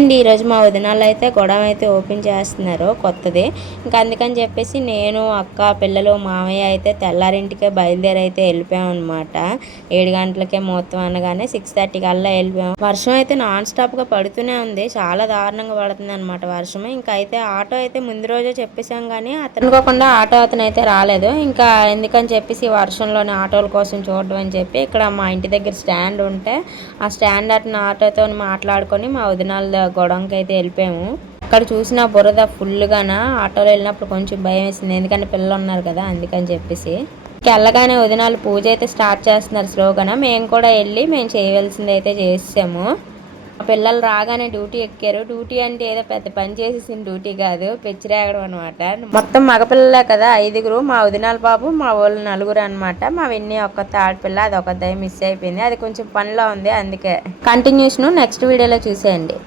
And ఈరోజు మా వదినాలు అయితే గొడవ అయితే ఓపెన్ చేస్తున్నారు కొత్తది. ఇంకా అందుకని చెప్పేసి నేను అక్క పిల్లలు మామయ్య అయితే తెల్లారింటికే బయలుదేరి అయితే వెళ్ళిపోయామన్నమాట. ఏడు గంటలకే మొత్తం అనగానే సిక్స్ థర్టీ కల్లా వెళ్ళిపోయాం. వర్షం అయితే నాన్ స్టాప్గా పడుతూనే ఉంది చాలా దారుణంగా పడుతుంది అనమాట వర్షం. ఇంకా అయితే ఆటో అయితే ముందు రోజే చెప్పేసాం కానీ అతను అనుకోకుండా ఆటో అతను అయితే రాలేదు. ఇంకా ఎందుకని చెప్పేసి వర్షంలోనే ఆటోల కోసం చూడడం అని చెప్పి ఇక్కడ మా ఇంటి దగ్గర స్టాండ్ ఉంటే ఆ స్టాండ్ అతను ఆటోతో మాట్లాడుకొని మా వదినాల గొడవకి అయితే వెళ్ళిపోయాము. అక్కడ చూసిన బురద ఫుల్గాన ఆటోలో వెళ్ళినప్పుడు కొంచెం భయం వేసింది. ఎందుకంటే పిల్లలు ఉన్నారు కదా అందుకని చెప్పేసి. వెళ్ళగానే వదినాలు పూజ అయితే స్టార్ట్ చేస్తున్నారు స్లోగాన. మేము కూడా వెళ్ళి మేము చేయవలసింది అయితే చేసాము. పిల్లలు రాగానే డ్యూటీ ఎక్కారు. డ్యూటీ అంటే ఏదో పెద్ద పని చేసేసిన డ్యూటీ కాదు పెచ్చిరేగడం అనమాట మొత్తం మగపిల్లలే కదా ఐదుగురు మా వదినాల బాబు మా వాళ్ళు నలుగురు అనమాట మా వెన్ని ఒక్క ఆడపిల్ల అది ఒక మిస్ అయిపోయింది. అది కొంచెం పనిలో ఉంది అందుకే. కంటిన్యూషన్ నెక్స్ట్ వీడియోలో చూసేయండి.